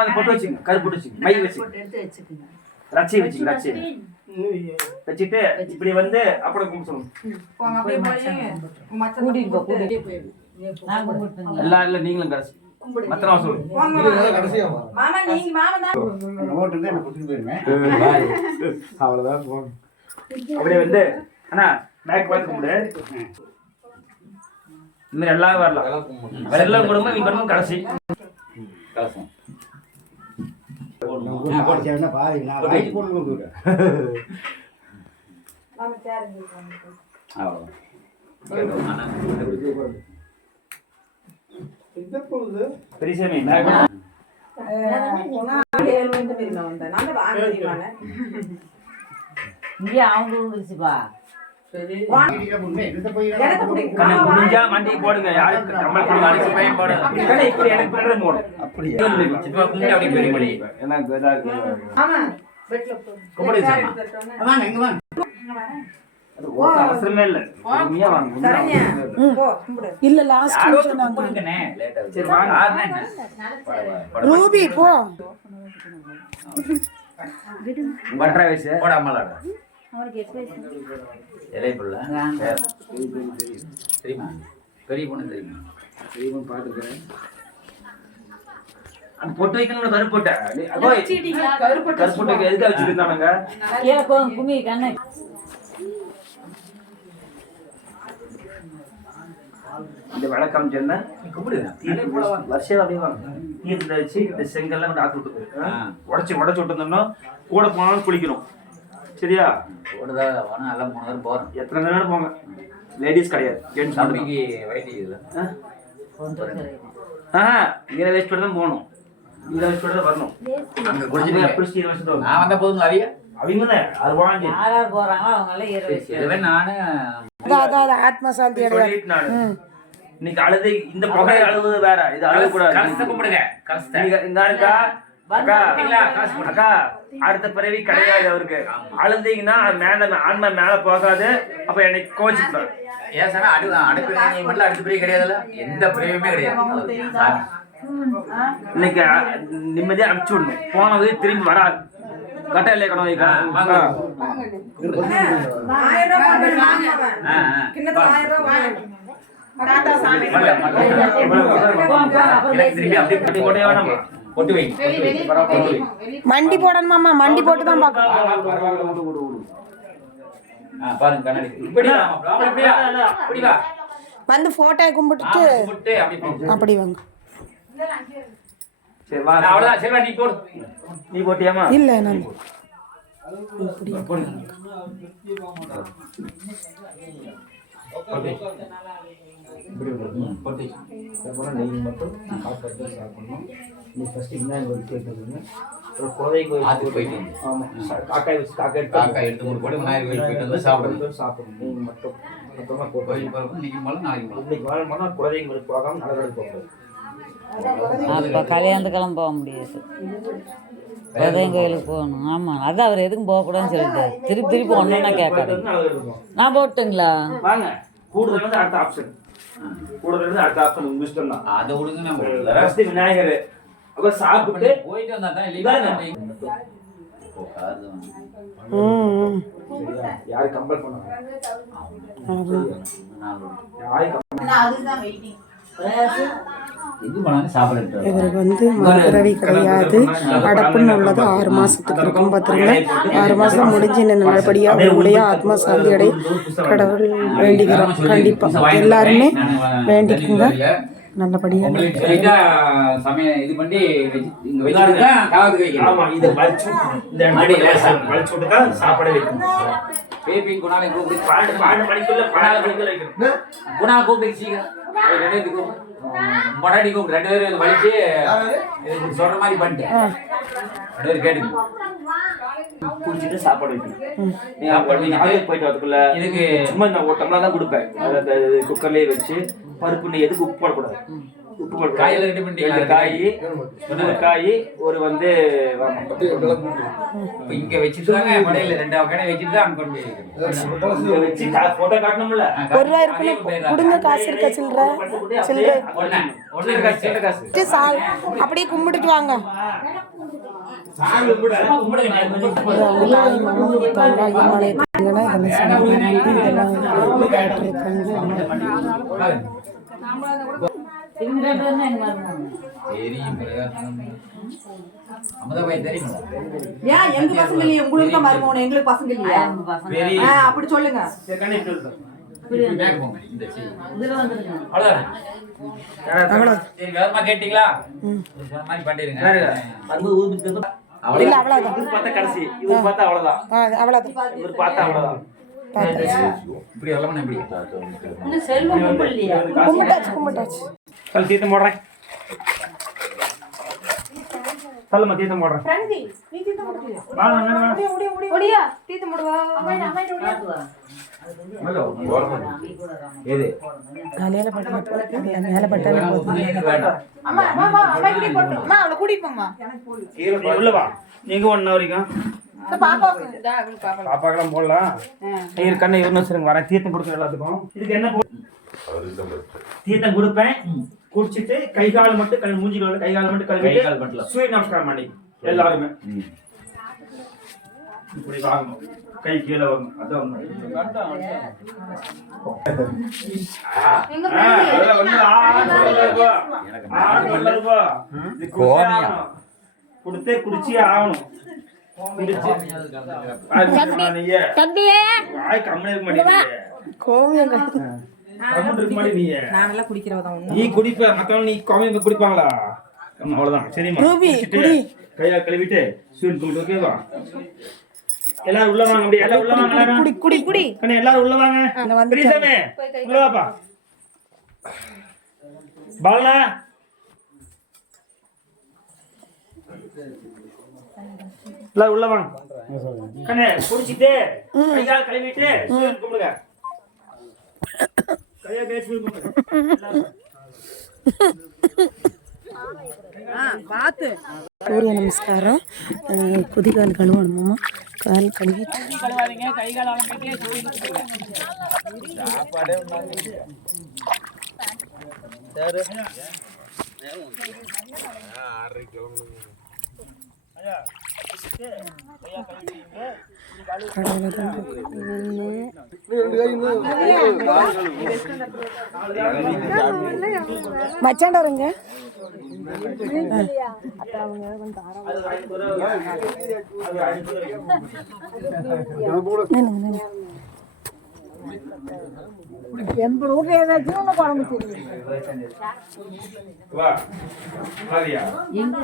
அது பொட்டு வச்சுங்க கருப்பு பொட்டு வச்சுங்க மை வச்சுங்க. எடுத்து வச்சுக்கோங்க. ரச்சி வச்சுங்க ரச்சி வச்சுட்டு இப்படி வந்து அப்புறம் கும்பிட்டு சொல்லுங்க இல்ல நீங்களும் கடைசி. மத்தனா சொல்லுங்க. அப்படியே வந்து அண்ணா மேக் பார்த்து கும்பிடு. இந்த மாதிரி எல்லாரும் வரலாம் வெள்ளம் குடும்பம் குடும்பம் கடைசி. கலசம். பெரியசாமி இங்கே அவங்க விழுந்துருச்சுப்பா எனக்கு பிடிக்கும் கண்ணு மாமா முடிஞ்சா மண்டி போடுங்க. யாருக்கு கம்மல் கொடுங்க அடிச்சு பையன் போடு இல்ல, இப்படி எனக்கு பண்றது போடு. அப்படியா? சித்தப்பா கும்பிட்டு அப்படியே பெரிய எனக்கு இதா இருக்கு. ஆமா. பெட்ல போ. கும்பிடு சாமா. வாங்க. இங்க வாங்க. இல்ல லாஸ்ட். ரூபி போ. ஒன்றரை வயசு போடா அம்மாளாடா. இலை புள்ள. தெரியுமா? பெரிய பொண்ணு தெரியுமா? தெய்வம் பாத்துக்கிறேன் அந்த பொட்டு வைக்கணும் கருப்பு பொட்டை அதோ கருப்பு கருப்பு பொட்டுக்கு எதுக்காக வச்சிருந்தானுங்க? கண்ணு. இந்த விளக்கம் சொன்னா நீ கும்பிடு. வருஷம் அப்படியே வாங்க. இந்த செங்கல்லாம் ஆத்து விட்டு. உடச்சி உடச்சி விட்டுருந்தோம்னா கூட போனாலும் குளிக்கணும். சரியா? போடுதா வேணா எல்லாம் மூணு பேரும் போகிறோம் எத்தனை நேரம் போங்க. லேடிஸ் கிடையாது. ஜென்ஸ் தம்பிக்கு வயிற்று இல்லை ஆ? இதில் வேஸ்ட் பண்ணி தான் போகணும். இதில் வேஸ்ட் பண்ணி தான் வரணும். அங்கே குடிச்சிட்டு எப்படி வருஷம் நான் வந்த போதும் இன்னைக்கு அழுது இந்த புகை அழுவது வேற. இது அழுக கூடாது அக்கா அடுத்த பிறவி கிடையாது அவருக்கு. அழுந்தீங்கன்னா மேல ஆன்மா மேல போகாது. அப்ப என்னை கோச்சிப்பாரு ஏன் சார் அடு அடுப்பு மட்டும் அடுத்த பிரிவு கிடையாதுல்ல? எந்த பிரிவுமே கிடையாது. இன்னைக்கு நிம்மதியா அனுப்பிச்சு விடணும் போனது திரும்பி வராது. கட்டை இல்லையா கணவன் திரும்பி அப்படி போட்டே? பொட்டு வை பொட்டு. பொட்டு. மண்டி போடணுமாமா மண்டி போட்டு தான் பார்க்கணும் பாருங்க கண்ணாடி இப்படி. இப்படி வா. வந்து போட்டோயை கும்பிட்டுட்டு அப்படி போ. அப்படி வாங்க சரி வா அவ்வளவுதான் சரி வா, நீ போடு நீ போட்டியாமா இல்ல நான் ம், நெய் மட்டும் சாப்பிடணும் விநாயகர் அப்புறம் கோயில் போயிட்டு காக்காய் வச்சு காக்காய் எடுத்து ஒரு விநாயகர் கோயில் போயிட்டு வந்து சாப்பிடணும். சாப்பிடணும். மட்டும். மொத்தமாக கோயில் போகிறப்ப நாளைக்கு அப்ப கல்யாணத்துக்கெல்லாம் போக முடியாது. உதயம் கோயிலுக்கு போகணும். ஆமா. அது அவர் எதுக்கும் போகக்கூடாதுன்னு சொல்லிட்டு திருப்பி திருப்பி ஒன்றுன்னா கேட்காது நான் போட்டுங்களா? வாங்க. கூடுதல் வந்து அடுத்த ஆப்ஷன் வந்து அடுத்த ஆப்ஷன் உங்க இஷ்டம் தான். அதை விடுங்க நம்ம விடல. ஃபர்ஸ்ட் விநாயகர். சாப்பிட்டு போயிட்டு வந்தா தான்? யாரும் கம்பல் இவருக்கு வந்து மறுபிறவி கிடையாது. அடப்புன்னு உள்ளது ஆறு மாசத்துக்கு இருக்கும் பார்த்துருங்க ஆறு மாசம் முடிஞ்சு இன்னும் நல்லபடியா அவருடைய ஆத்மா சாந்தி அடை கடவுள் வேண்டிக்கிறோம். கண்டிப்பா. எல்லாருமே வேண்டிக்குங்க. நல்லபடியா உங்களுக்கு straight ஆ சமையல் இது பண்ணி சாப்பாடே வைக்கணும். பேபி குணாலை கூப்பிட்டு பன்னெண்டு பன்னெண்டு மணிக்குள்ள பன்னெண்டு மணிக்குள்ள வைக்கணும். குணா கூப்பிட்டு முன்னாடி ரெண்டு பேரும் வலிச்சு இதுக்கு சொல்ற மாதிரி பண்ணிட்டேன் ரெண்டு பேரும் கேட்டுக்கு. குடிச்சிட்டு சாப்பாடு வைக்கணும். நீ சாப்பாடு நீங்க வைக்கிட்டு, போயிட்டு வரதுக்குள்ள இதுக்கு சும்மா இந்த ஒரு டம்ளர் தான் கொடுப்பேன். குக்கர்லயே வச்சு பருப்பு நீ எதுக்கு உப்பு போடக்கூடாது. உப்பு? ரெண்டு காய் ஒரு காய் ஒரு வந்து. இப்ப இங்க வச்சுட்டு தாங்க மடையில ரெண்டு கடை வச்சுட்டு தான் அங்க கொண்டு போய் வைக்கணும். இங்க வச்சு போட்டோ காட்டணும்ல? ஆ, ஒரு ரூபா. கொடுங்க காசு இருக்கா சில்லற? சில்லற. ஒண்ணு, ஒண்ணு காசு, சில்லறை காசு. ஃபஸ்ட்டு சால். அப்படியே கும்பிட்டுட்டு வாங்க. இதெல்லாம் தான் எங்க மருமகன். தெரியும். அமுதாபாய் தெரியுமா? ஏன் எங்க பசங்க இல்லையே உங்களுக்கு தான் மருமகன் எங்களுக்கு பசங்க இல்லையா பசங்க அப்படி சொல்லுங்க கேட்டீங்களா? கடைசி. இவர் பார்த்தா அவ்வளவுதான். இவர் பார்த்தா அவ்வளவுதான். இப்படி வரலாமா இப்படி கும்பிட்டாச்சு கும்பிட்டாச்சு. தள்ளு தீர்த்தம் போடுறேன் தள்ளுமா தீர்த்தம் போடுறேன் எது மேலே பட்டாலே மேலே பட்டாலே போதும் வேண்டாம் அம்மா அம்மா அம்மா அம்மா கிட்ட போட்டு அம்மா அவளை கூட்டிட்டு போங்கம்மா நீ உள்ள வா நீங்க ஒன்னு வரைக்கும் இந்த பாப்பாவுக்கு இதா இவளுக்கு பாப்பா பாப்பாக்கெல்லாம் போடலாம் இவர் கண்ணை வச்சிருங்க வரேன் தீர்த்தம் கொடுக்க எல்லாத்துக்கும் இதுக்கு என்ன தீர்த்தம் கொடுப்பேன். குடிச்சிட்டு கை கால் மட்டும் கழு மூஞ்சி கால் கை கால் மட்டும் கை கால் மட்டும். சூரிய நமஸ்காரம் பண்ணி எல்லாருமே. இப்படி வாங்கணும். கை கீழே வரணும் அதான். கொடுத்தே குடிச்சே ஆகணும். வாய் மாட்டேங்குது. கோவியம் குடிக்கிறவதான் ஒண்ணு நீ குடிப்ப மத்தவங்க நீ கோமியம் குடிப்பாங்களா? அவ்வளவுதான். சரிம்மா. ரூபி, குடி. கழுவிட்டு சூரியன் கும்பிட்டு ஓகேவா எல்லாரும் உள்ள வாங்க அப்படியே எல்லாரும் உள்ள வாங்க. குடி குடி குடி. கண்ணே, எல்லாரும் உள்ள வாங்க. பெரியசாமி உள்ள வாப்பா. பாலனா. எல்லாரும் உள்ள வாங்க. கண்ணே குடிச்சிட்டு கையால் கழுவிட்டு சூரியன் கும்பிடுங்க கையா கை சூரியன் கும்பிடுங்க பாத்து சூரிய நமஸ்காரம். குதிகால் கழுவணுமாம்மா? கால் கழுவிட்டு மச்சாண்டா வருங்க. வா வாரியா எங்க